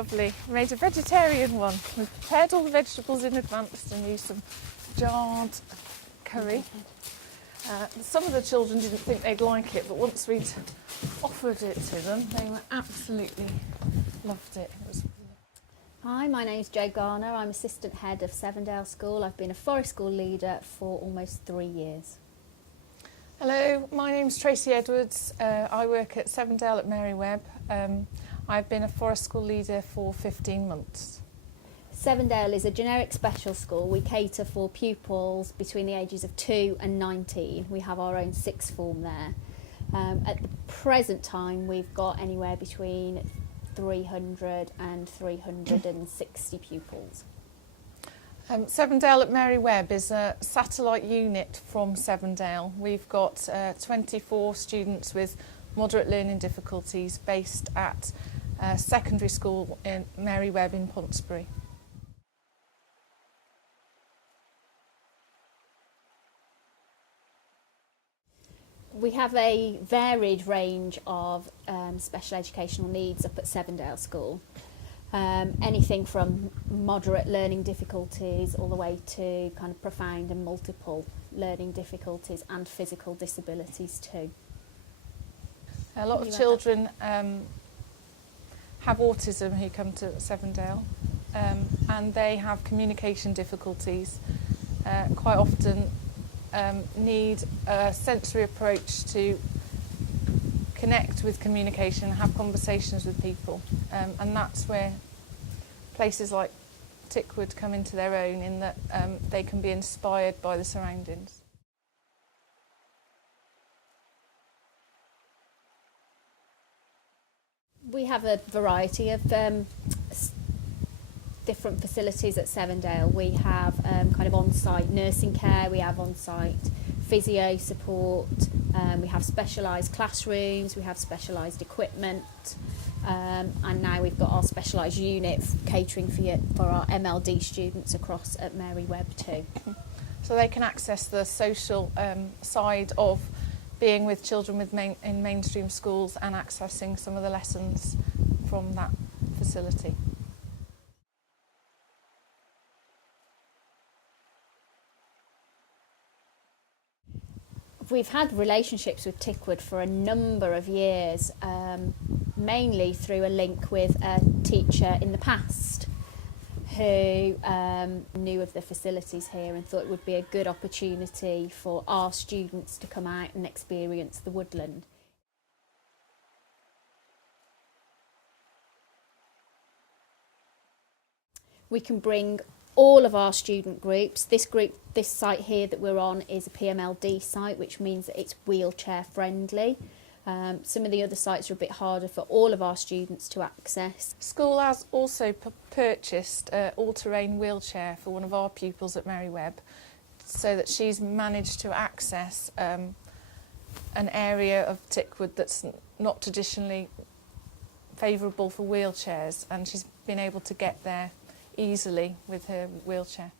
lovely. We made a vegetarian one. We prepared all the vegetables in advance and used some jarred curry. Some of the children didn't think they'd like it, but once we'd offered it to them, they were absolutely loved it. Hi, my name's Jo Garner. I'm Assistant Head of Severndale School. I've been a forest school leader for almost 3 years. Hello, my name's Tracy Edwards. I work at Severndale at Mary Webb. I've been a forest school leader for 15 months. Severndale is a generic special school. We cater for pupils between the ages of 2 and 19. We have our own sixth form there. At the present time, we've got anywhere between 300 and 360 pupils. Severndale at Mary Webb is a satellite unit from Severndale. We've got 24 students with moderate learning difficulties based at secondary school in Mary Webb in Pontesbury. We have a varied range of special educational needs up at Severndale School. Anything from moderate learning difficulties all the way to kind of profound and multiple learning difficulties and physical disabilities too. A lot of children have autism who come to Severndale, and they have communication difficulties. Quite often need a sensory approach to connect with communication and have conversations with people, and that's where places like Tickwood come into their own, in that they can be inspired by the surroundings. We have a variety of different facilities at Severndale. We have kind of on-site nursing care, we have on-site physio support, we have specialised classrooms, we have specialised equipment, and now we've got our specialised unit catering for our MLD students across at Mary Webb too. So they can access the social side of being with children in mainstream schools and accessing some of the lessons from that facility. We've had relationships with Tickwood for a number of years, mainly through a link with a teacher in the past who knew of the facilities here and thought it would be a good opportunity for our students to come out and experience the woodland. We can bring all of our student groups. This site here that we're on is a PMLD site, which means that it's wheelchair friendly. Some of the other sites are a bit harder for all of our students to access. School has also purchased an all-terrain wheelchair for one of our pupils at Mary Webb, so that she's managed to access an area of Tickwood that's not traditionally favourable for wheelchairs, and she's been able to get there easily with her wheelchair.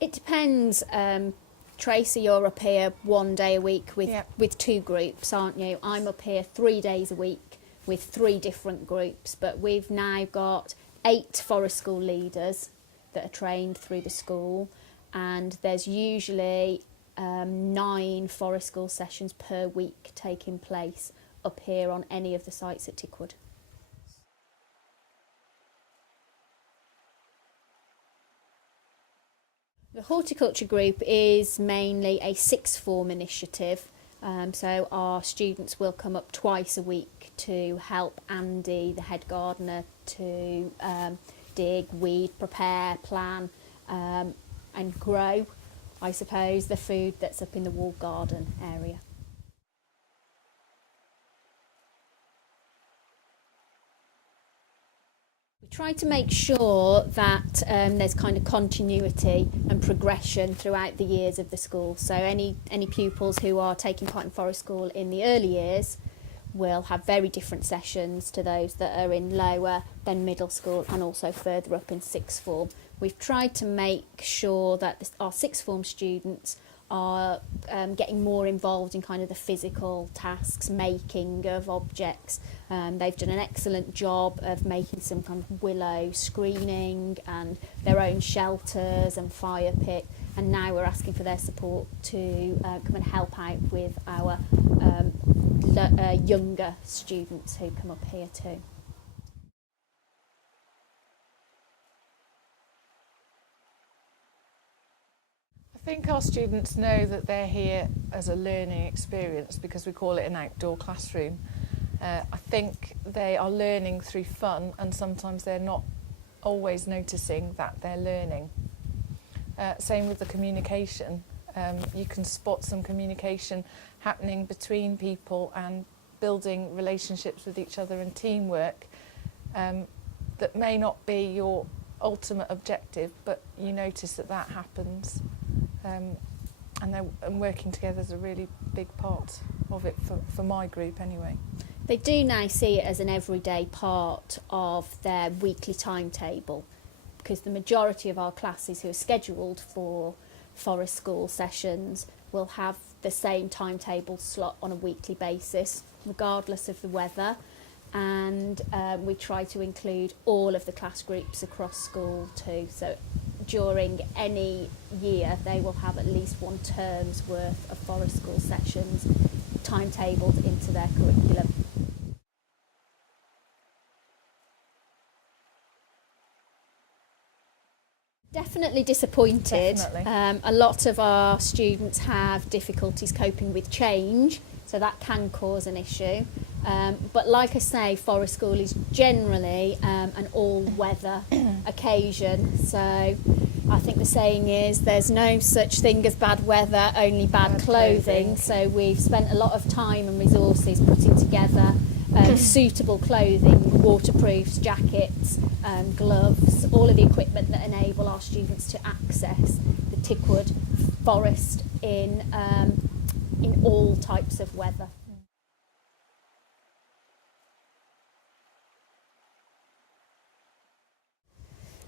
It depends. Tracy, you're up here 1 day a week with 2 groups, aren't you? I'm up here 3 days a week with 3 different groups, but we've now got 8 forest school leaders that are trained through the school, and there's usually 9 forest school sessions per week taking place up here on any of the sites at Tickwood. The horticulture group is mainly a sixth form initiative, so our students will come up twice a week to help Andy, the head gardener, to dig, weed, prepare, plan and grow, I suppose, the food that's up in the walled garden area. We try to make sure that there's kind of continuity and progression throughout the years of the school. So any pupils who are taking part in forest school in the early years will have very different sessions to those that are in lower, then middle school, and also further up in sixth form. We've tried to make sure that our sixth form students are getting more involved in kind of the physical tasks, making of objects. They've done an excellent job of making some kind of willow screening and their own shelters and fire pit. And now we're asking for their support to come and help out with our younger students who come up here too. I think our students know that they're here as a learning experience because we call it an outdoor classroom. I think they are learning through fun, and sometimes they're not always noticing that they're learning. Same with the communication. You can spot some communication happening between people and building relationships with each other and teamwork that may not be your ultimate objective, but you notice that that happens. And working together is a really big part of it for my group anyway. They do now see it as an everyday part of their weekly timetable, because the majority of our classes who are scheduled for forest school sessions will have the same timetable slot on a weekly basis, regardless of the weather. And we try to include all of the class groups across school too. So during any year, they will have at least one term's worth of forest school sessions timetabled into their curriculum. Definitely disappointed. Definitely. A lot of our students have difficulties coping with change, so that can cause an issue. But like I say, forest school is generally an all-weather occasion. So I think the saying is there's no such thing as bad weather, only bad clothing. So we've spent a lot of time and resources putting together suitable clothing, waterproofs, jackets, gloves, all of the equipment that enable our students to access the Tickwood forest in all types of weather.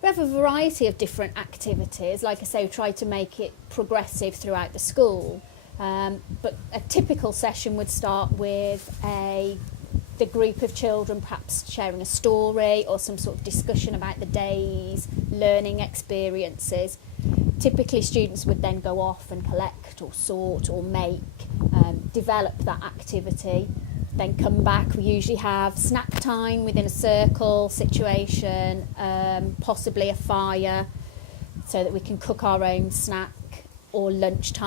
We have a variety of different activities. Like I say, we try to make it progressive throughout the school. But a typical session would start with the group of children perhaps sharing a story or some sort of discussion about the day's learning experiences. Typically students would then go off and collect or sort or make, develop that activity, then come back. We usually have snack time within a circle situation, possibly a fire, so that we can cook our own snack, or lunch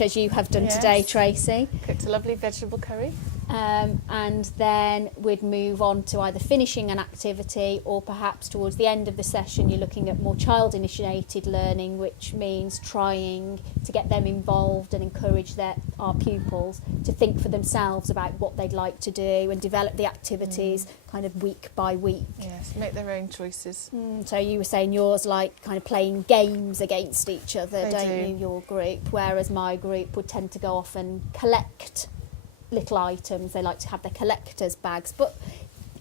as you have done today, Tracy. Cooked a lovely vegetable curry. And then we'd move on to either finishing an activity, or perhaps towards the end of the session you're looking at more child-initiated learning, which means trying to get them involved and encourage our pupils to think for themselves about what they'd like to do and develop the activities kind of week by week. Yes, make their own choices. So you were saying yours like kind of playing games against each other, don't you, your group, whereas my group would tend to go off and collect little items. They like to have their collector's bags, but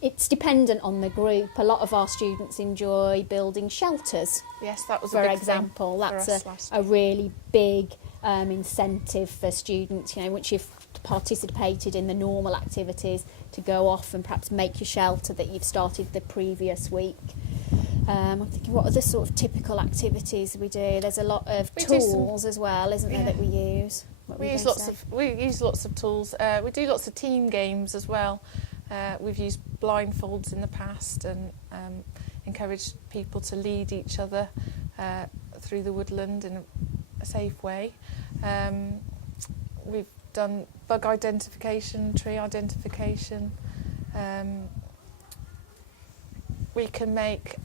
it's dependent on the group. A lot of our students enjoy building shelters. Yes, that was for a big example. Thing That's a really big incentive for students, once you've participated in the normal activities, to go off and perhaps make your shelter that you've started the previous week. I'm thinking, what other sort of typical activities we do? There's a lot of tools as well, isn't there, that we use? We use lots of tools. We do lots of team games as well. We've used blindfolds in the past and encouraged people to lead each other through the woodland in a safe way. We've done bug identification, tree identification. We can make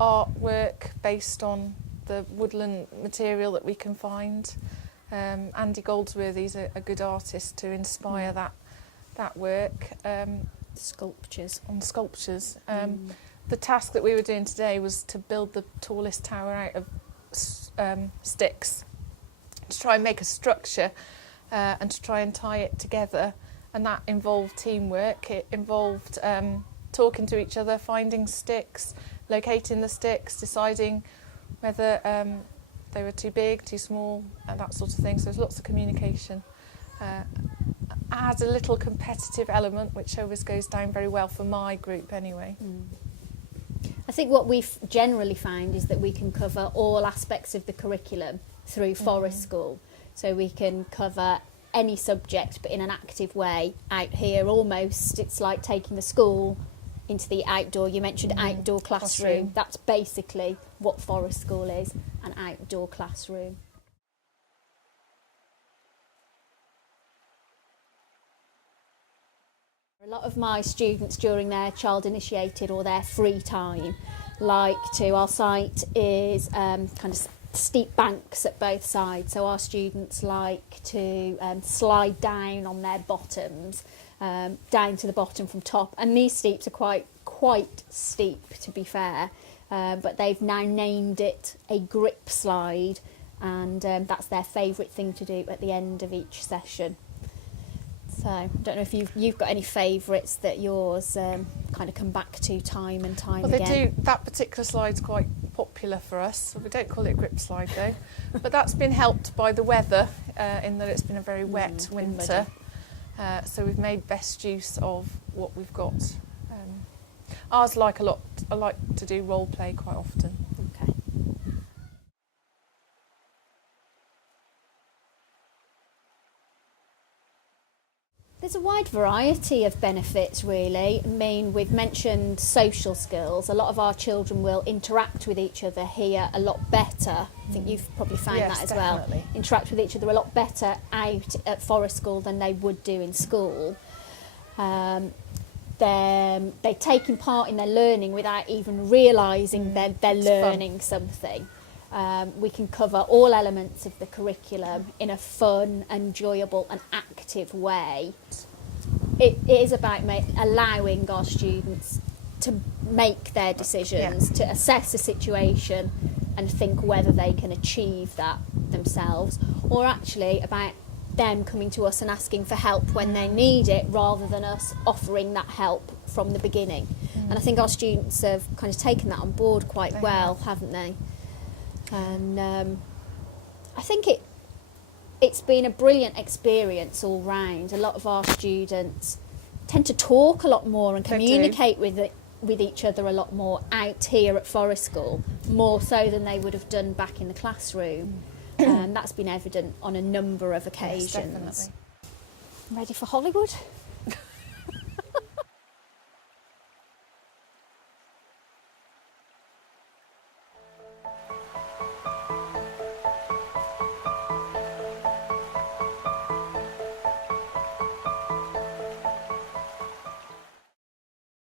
artwork based on the woodland material that we can find. Andy Goldsworthy's a good artist to inspire that work. Sculptures. The task that we were doing today was to build the tallest tower out of sticks, to try and make a structure and to try and tie it together, and that involved teamwork. It involved talking to each other, finding sticks, locating the sticks, deciding whether they were too big, too small, that sort of thing. So there's lots of communication. Adds a little competitive element, which always goes down very well for my group anyway. I think what we've generally found is that we can cover all aspects of the curriculum through Forest School. So we can cover any subject, but in an active way. Out here, almost, it's like taking the school into the outdoor. You mentioned outdoor classroom. That's basically what Forest School is, an outdoor classroom. A lot of my students during their child initiated or their free time like to, our site is kind of steep banks at both sides, so our students like to slide down on their bottoms, down to the bottom from top, and these steeps are quite steep, to be fair, but they've now named it a grip slide, and that's their favourite thing to do at the end of each session. So I don't know if you've got any favourites that yours kind of come back to time and time again. Well, they do. That particular slide's quite popular for us. We don't call it a grip slide though, but that's been helped by the weather in that it's been a very wet winter. So we've made best use of what we've got. Ours like a lot. I like to do role play quite often. Okay. There's a wide variety of benefits, really. I mean, we've mentioned social skills. A lot of our children will interact with each other here a lot better. I think you've probably found that as definitely. well. Interact with each other a lot better out at Forest School than they would do in school. They're taking part in their learning without even realising they're learning something. We can cover all elements of the curriculum in a fun, enjoyable and active way. It is about allowing our students to make their decisions, to assess a situation and think whether they can achieve that themselves, or actually about them coming to us and asking for help when they need it, rather than us offering that help from the beginning. And I think our students have kind of taken that on board quite well, haven't they? And I think it's been a brilliant experience all round. A lot of our students tend to talk a lot more and communicate with each other a lot more out here at Forest School, more so than they would have done back in the classroom. And that's been evident on a number of occasions. Yes, definitely. Ready for Hollywood?